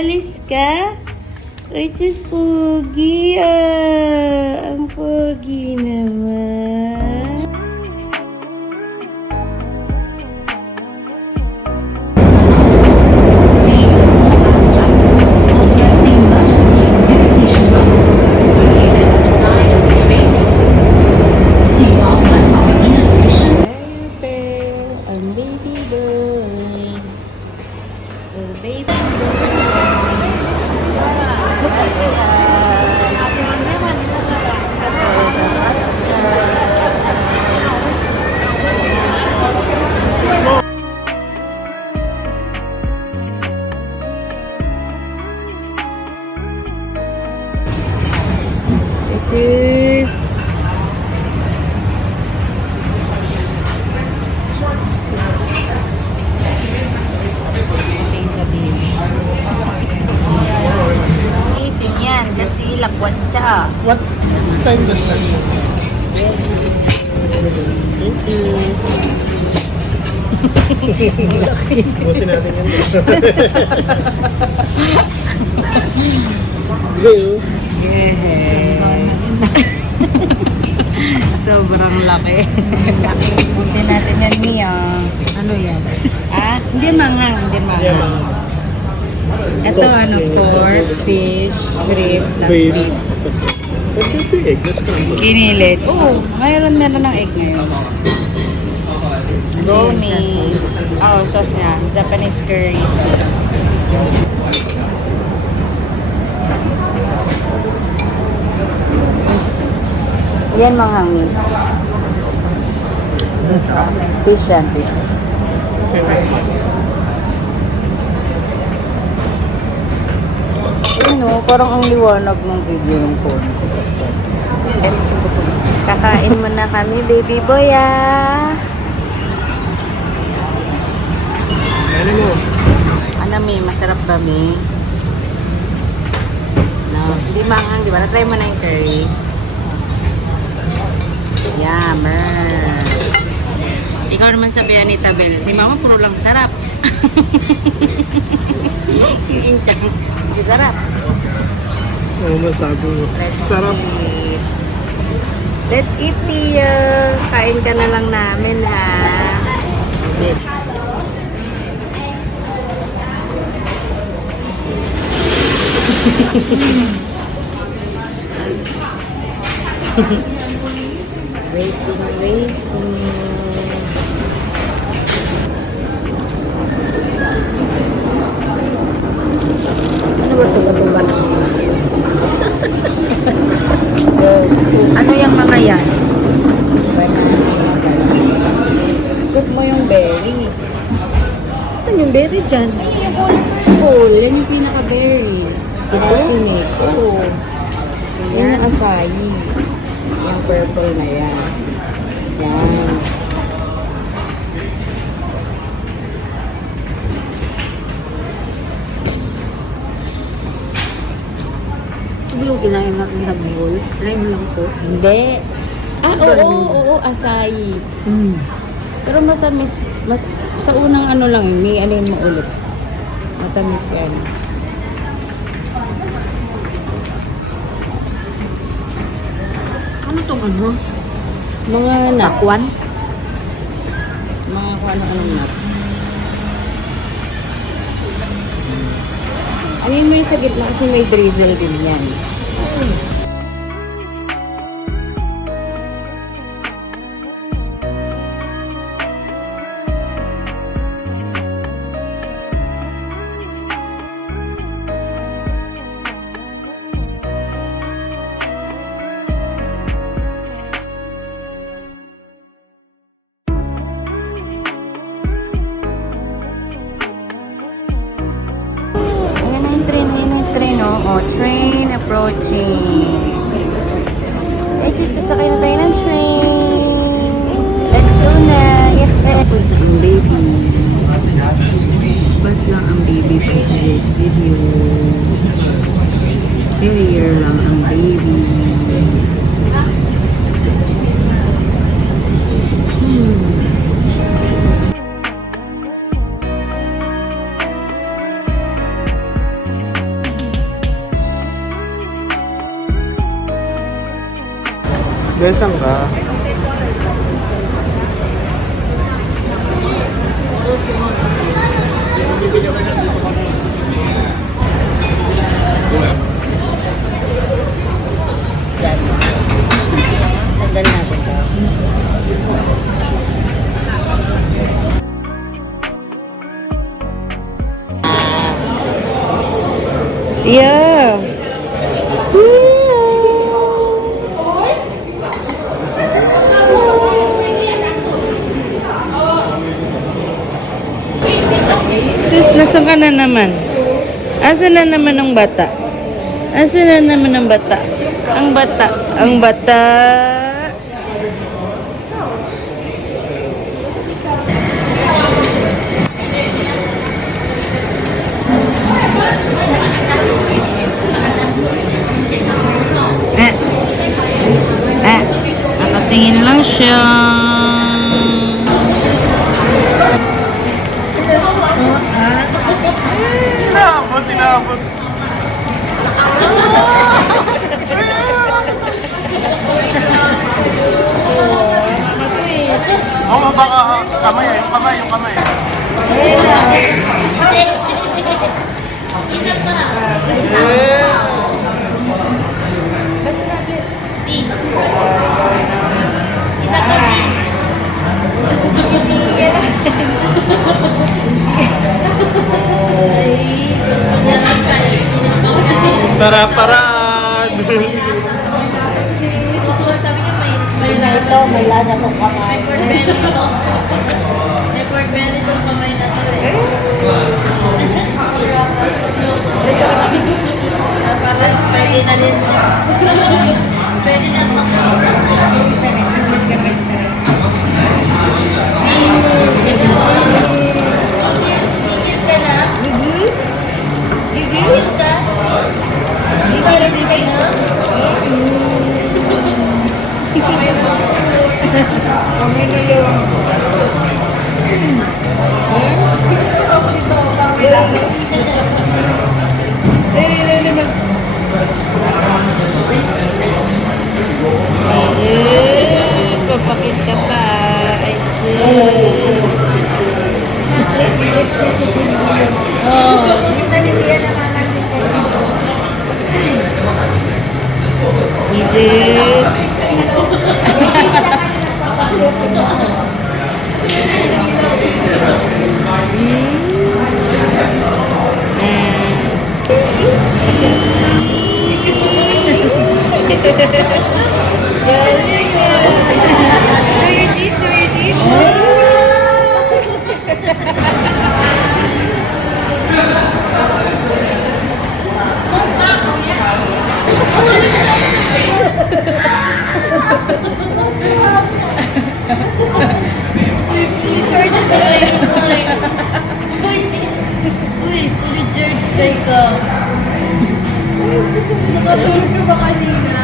Alis ka? Ay, just pogi ah. Ang pogi naman. Ang baby boy. Oh, baby boy. Sus. Gising yan kasi lakwat siya. What time does that? Thank you. Busin natin yan. Hello. Sobrang laki. Busin natin yan, Mia. Ano yan? Ah, hindi manghang, hindi Yeah, manghang. Ito Sauce, ano, yeah, pork, sauce. fish, shrimp, plus Wait. beef. What's your egg? That's kind of Kinilit. Oo, meron ng egg ngayon. Lomi. Oh, sauce niya. Japanese curry sauce. Yan manghangin. Fish yan, fish. Ano, parang ang liwanag ng video ng phone ko. Kakain muna kami, baby boy ah. Ano mo? Ano mi, masarap ba mi? No, hindi manghang, di ba? Na-try mo na yung curry. Yummer. Ikaw naman sabihan ni Tabel, si mama puro lang sarap. Hindi sarap. Ano masabi mo? Sarap. eat. Let's eat, Tia. Kain ka na lang namin, ha? Waiting. Ano ba ito? Ano yung mga yan? Banana. Scoop mo yung berry. Saan yung berry dyan? Bowl. Yan yung pinaka-berry. Ito? Sinik. Oo. Yan yung asayi. Yung purple na yan. Yan. Hindi yung kinain natin sa bowl. Lime lang po. Hindi. Ah, oo, asayi. Pero matamis. Sa unang ano lang, may ano yung maulit. Matamis yan. Ano tong ano? Mga nuts. Pakwan? Mga kung ano-anong nuts. Ano yun mo yung sa gitna kasi may drizzle din yan. Train, oh. Train approaching. Eh, sasakay na tayo ng train. Let's go na. Ang baby. Bas lang ang baby for today's video. Terrier lang ang baby. Desang ka. Tanggal natin to. Yeah. Sis, nasaan ka na naman? Asan na naman ang bata? Asan na naman ang bata? Ang bata. Ang bata. Nakatingin lang siya. Tinabot, tinabot. Oo, baka kamay, yung kamay, yung kamay. Para-paraan. May na ito, may lasa itong kamay. May pork belly itong kamay na to eh. Pwede na rin. Pwede na ito. Gigil ka na? Gigil ka? Gigil ka na? Papakit ka pa. Ay, Is it? Uy, George Day ka. Nakatulog ka ba kanina?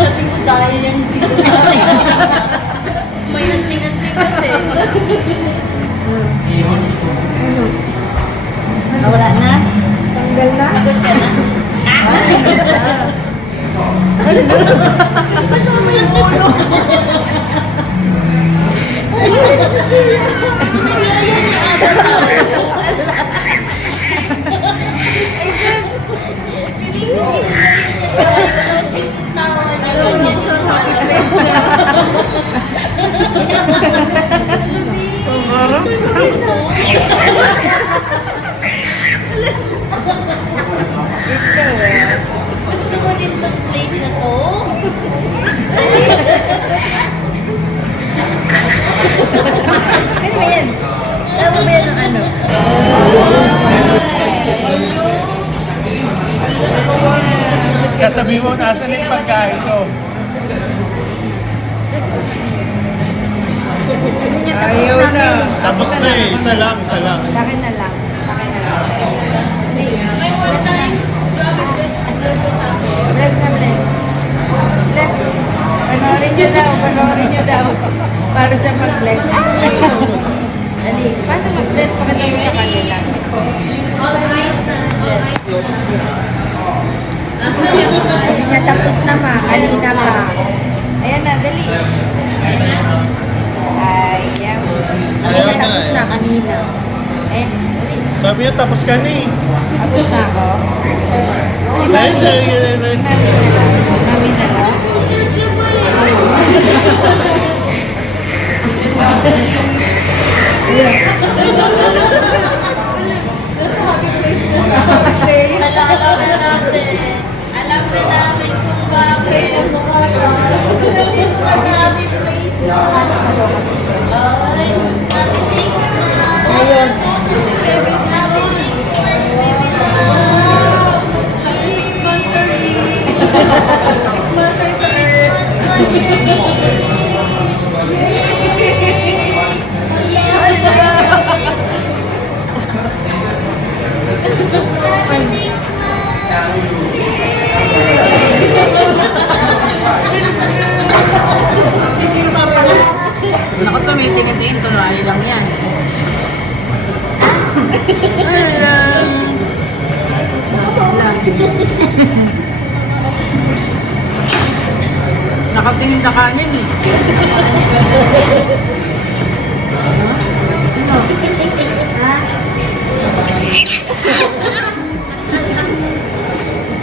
Sabi mo dahil yan dito sa akin. May anting-anting kasi. Nawala na? Tanggal na? Pagod ka na? Gusto mo din tong place na to? Ano ba yan? Tama ba yan ng ano? Kasabi mo, nasa na yung pagkain ko. Ayaw na. Tapos na eh, isa lang, isa lang. Sa akin na lang. Sa akin na lang. May one time, grabe bless ka sa akin. Bless na bless. Bless. Panoorin nyo daw. Panoorin nyo daw. Para siya mag-bless. Dali. Paano mag-bless? Pakita mo sa kanila. All eyes na, all eyes na. Hindi niya tapos na ma. Kanina pa. Ayan na, dali. Ayaw. Hindi niya tapos na kanina. Ayan, dali. Sabi niya, tapos ka na eh. Tapos na ako. Si Dahil, Mami. dahil, dahil. Mami na lang. Alam na namin kung bakit. Dito na sa happy places. Alright. Happy 6 months. Ngayon. Happy 6 months. Happy 6 months, sorry. 6 months, sorry. Naku, tumitingin-tingin. Kunwari lang yan. Nakatingin sa kanin eh.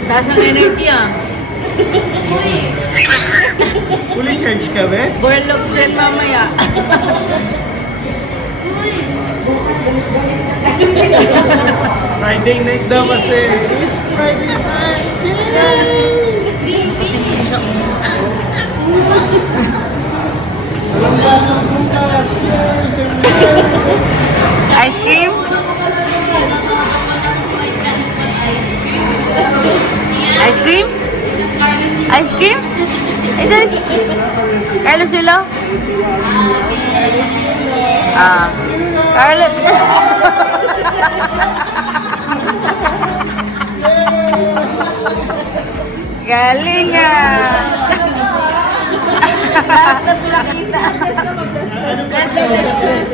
Taas ng energy ah. Fully charged ka ba? Borlog sen mamaya. Friday night daw kasi. It's Friday night. Tingin siya. Ice cream? Ice cream? Ice cream? Ito. Carlos sila? Ah. Carlos. Galing ah. Lahat na pinakita. Bless, bless, bless.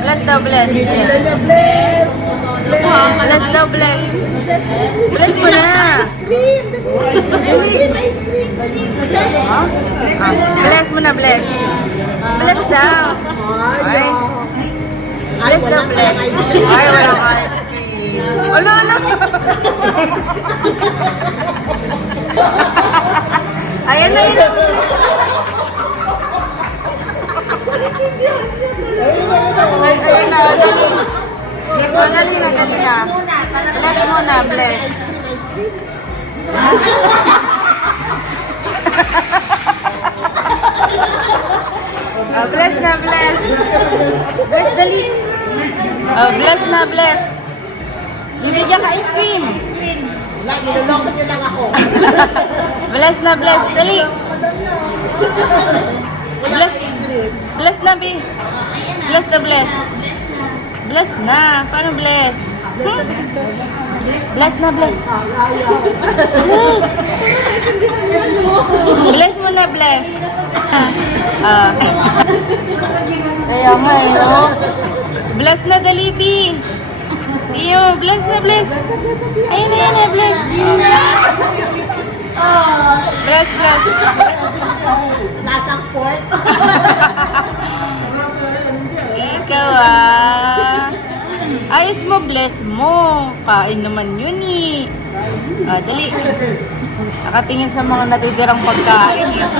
Bless daw, bless. Bless daw, bless. Bless mo na. Bless mo na, bless. Bless daw. Ay. Bless daw, bless. Ay, walang ice cream. Wala na. Ayan na yun. Ayun na, galing. Magaling na, galing na. Bless muna, bless. Oh, bless na, bless. Bless, dali. Oh, bless na, bless. Bibigyan ka ice cream. Wala, niloloko niyo lang ako. Bless na, bless. Dali. Bless. Bless na, B. Bless na, bless. Bless na. Paano bless? Hmm? Bless na, bless. Bless. Bless mo na, bless. Ah. Kaya nga eh, oh. Bless na, dali, B. Iyo, bless na, bless. Ayun na, ayun na, bless. Bless, bless. Lasang port. Ikaw ah. Ayos mo, bless mo. Kain naman yun eh. Ah, dali. Nakatingin sa mga natitirang pagkain eh.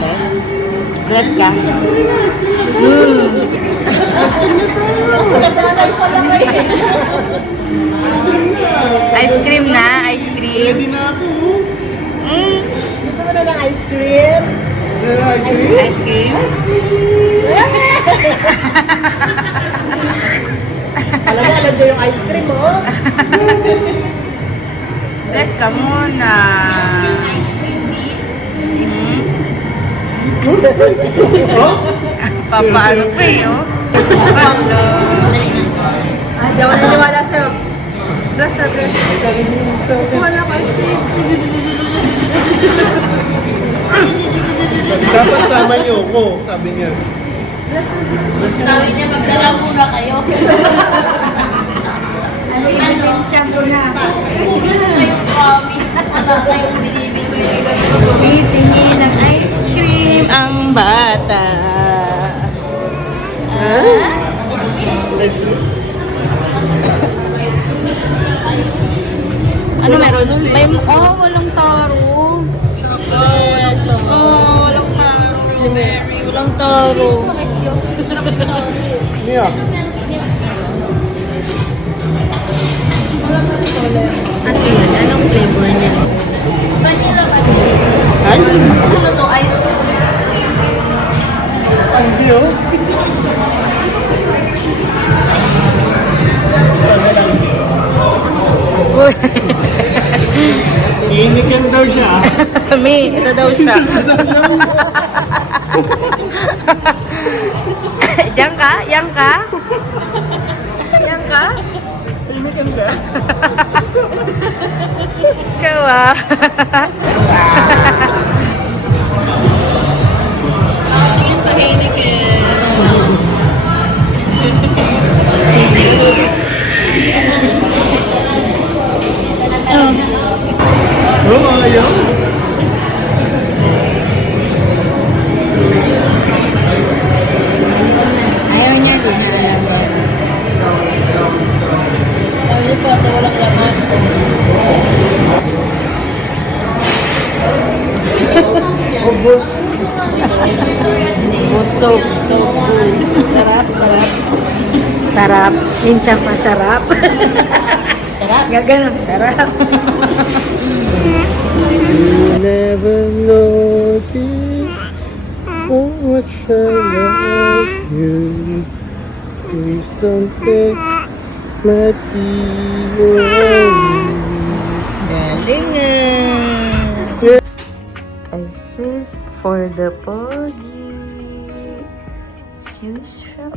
Bless. Bless ka. Ice cream na, ice cream. Ready na ako. Gusto mo na ng ice cream? Ice cream. Alam ko yung ice cream, oh. Bless ka muna. Papaano pa eh, oh. Hindi ako naniwala sa'yo. Bless na, bless. Wala ko ice cream. Dapat sama niyo ako, sabi niya. Sabi niya, magdala muna kayo. Ano siya muna. Gusto kayong promise. Wala kayong binibili. Titingi ng ice cream ang bata. Ano meron? May, walang taro. Walang taro. Walang taro. Mia. Ano yun? Anong flavor niya? Vanilla vanilla. Ice? Ano to? Ice cream. Hindi oh. Uy, Inikan daw siya. Mi, ito daw siya. Diyan ka? Yan ka? Yan ka? Inikan ka? Ikaw ah. Tingin sa Heineken. Oo, ayaw. Ayaw niya din. Ano pa? Ito walang laman. Ubus. Busog. Sarap, sarap. Sarap. Minsan pa sarap. Sarap. Gaganon. Sarap. You never notice how much I love you. Please don't take my dear away. Galing This is for the pogi. Shoes siya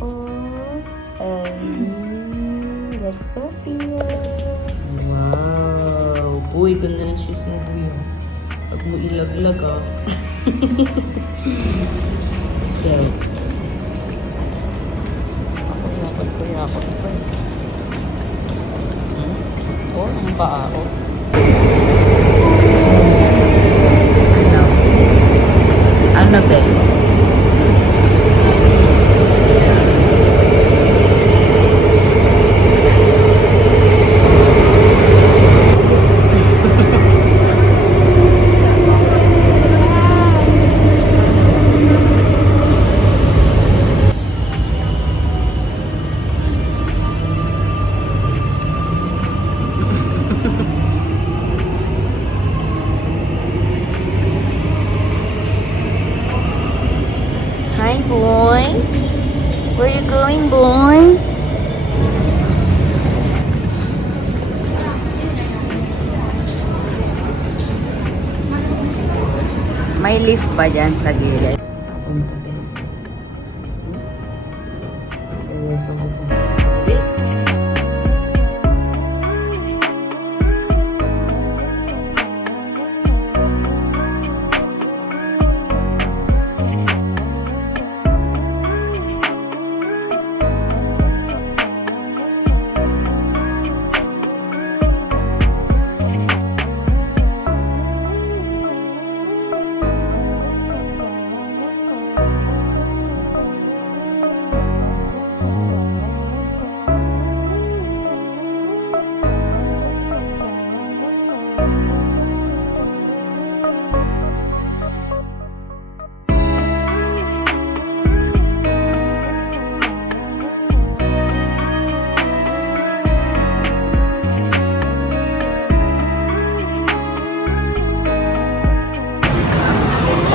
And let's go, Pia. Wow. Boy, ganda ng shoes mo, Boy. Pag mo ilaglag, ah. So. Ako. Oh, ang paa, oh. Ano ba? Hi, boy. Where you going, boy? May lift ba dyan sa gilid? Papunta din. Seryoso ko dyan.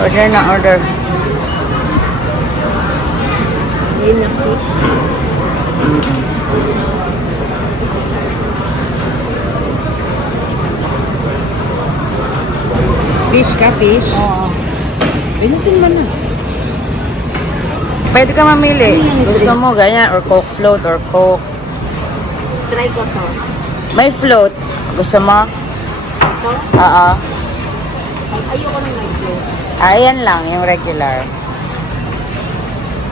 Order na order. Yun na fish. Fish ka, fish? Oo. Pinutin mo na. Pwede ka mamili. Gusto mo ganyan or Coke float or Coke. Try ko to. May float. Gusto mo? Ito? Oo. Ayoko na mag-float. Ayan lang, yung regular.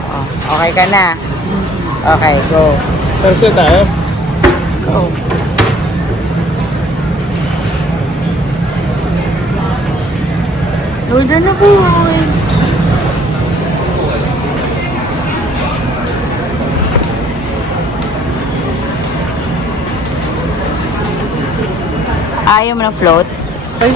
Oh. Okay ka na? Okay, go. Tapos na tayo. Go. Order na po. Ayaw mo ng float? Ay,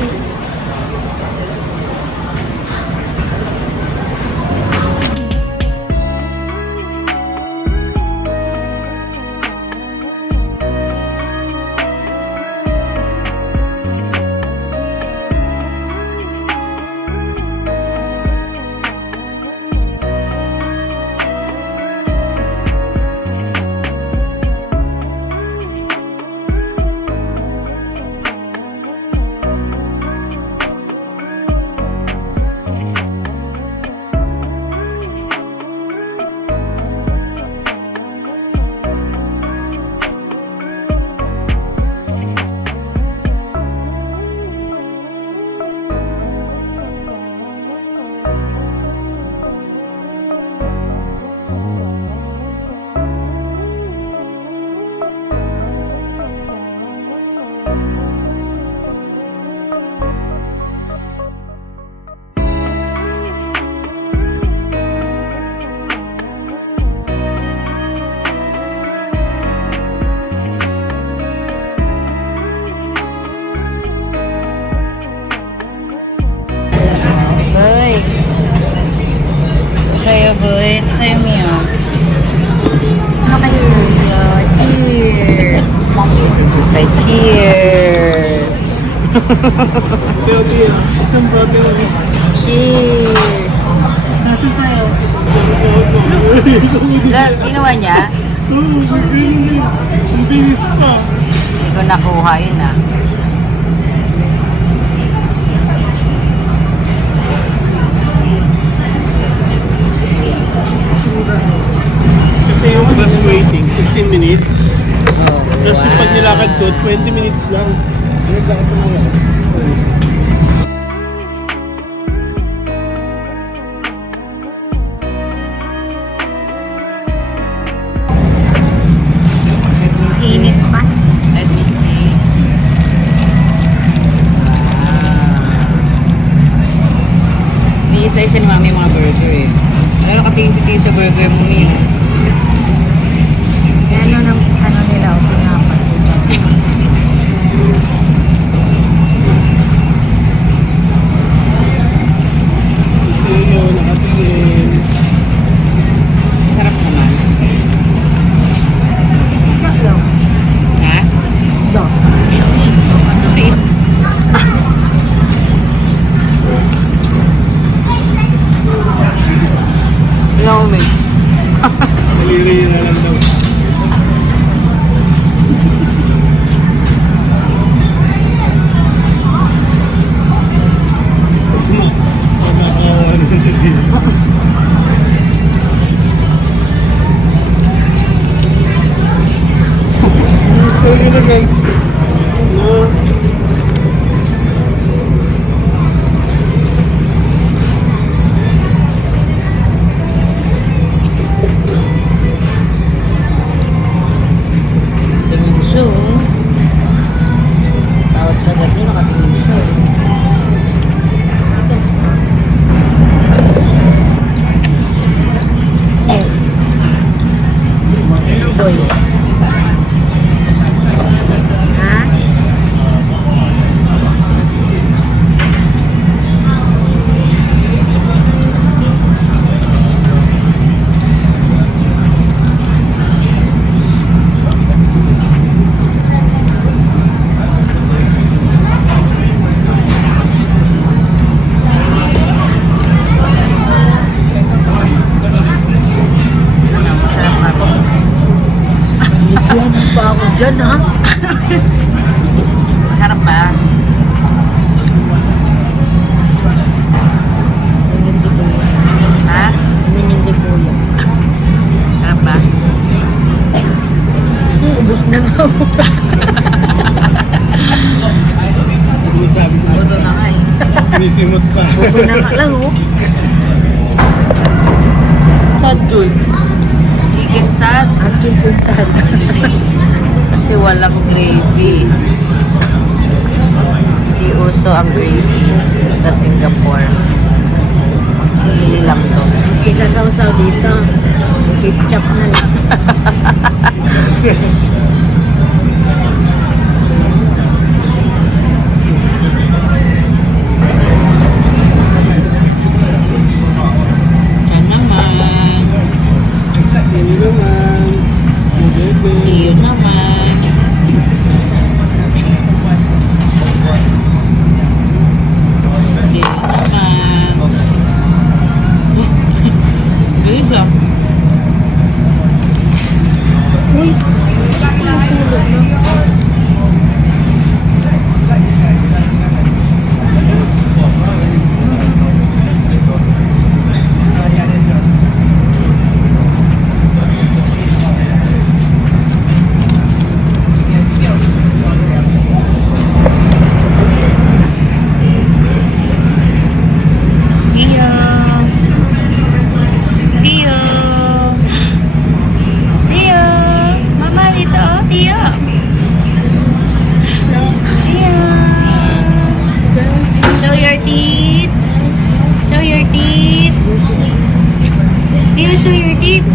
Boy. Sa'yo, boy. Sa'yo, Mio. Ano kayo? Cheers! Say cheers! Teobi, isang bote ulit. Cheers! Nasa sa'yo? Sir, ginawa niya? Oo, ang bilis pa. Hindi ko nakuha yun ah. Kasi yung bus waiting, 15 minutes. Tapos yung pag nilakad ko, 20 minutes lang. Naglakad ko lang. Init pa. Let me see. May isa-isa naman may mga burger eh. Alam, nakatingin si Tiyo sa burger mo, Mio. Ano nila o sinapat. Kasi yun, nakatingin. Sarap naman. Ha? Kasi ikaw mo, May. Naliri na lang daw. Kumakawa naman siya dito. Ay, nagay. No. Tingin siya, oh. Bawat kagat niya nakatingin siya. Boy. Ha? Bigyan pa ako dyan, ha? Harap ba? Ha? Harap ba? Ubus na nga. Sabi ko, Buto na nga eh. sinisimot pa. Buto na nga lang, oh. Sad, Joy. Sad. Aking puntahan. Kasi walang gravy. Hindi uso ang gravy sa Singapore. Chili lang to. Hindi ka sausaw dito. Ketchup na lang. Yan naman. Yun naman. Bebe. Iyon naman. Iyon naman. Bilis ah. Tio. Tio. Tio. Mama dito. Tio. Tio. Show your teeth. Show your teeth. Tio, show your teeth.